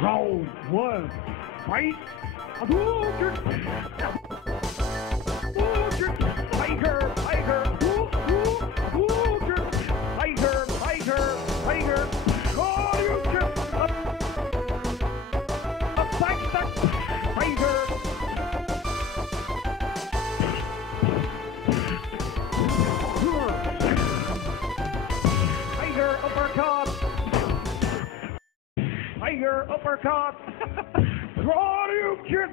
Round one, fight. Hadouken! Hadouken! Tiger, tiger, Hadouken! Tiger, tiger, tiger. Hadouken! Attack, attack, tiger. Tiger uppercut. Tiger uppercut. Hadouken!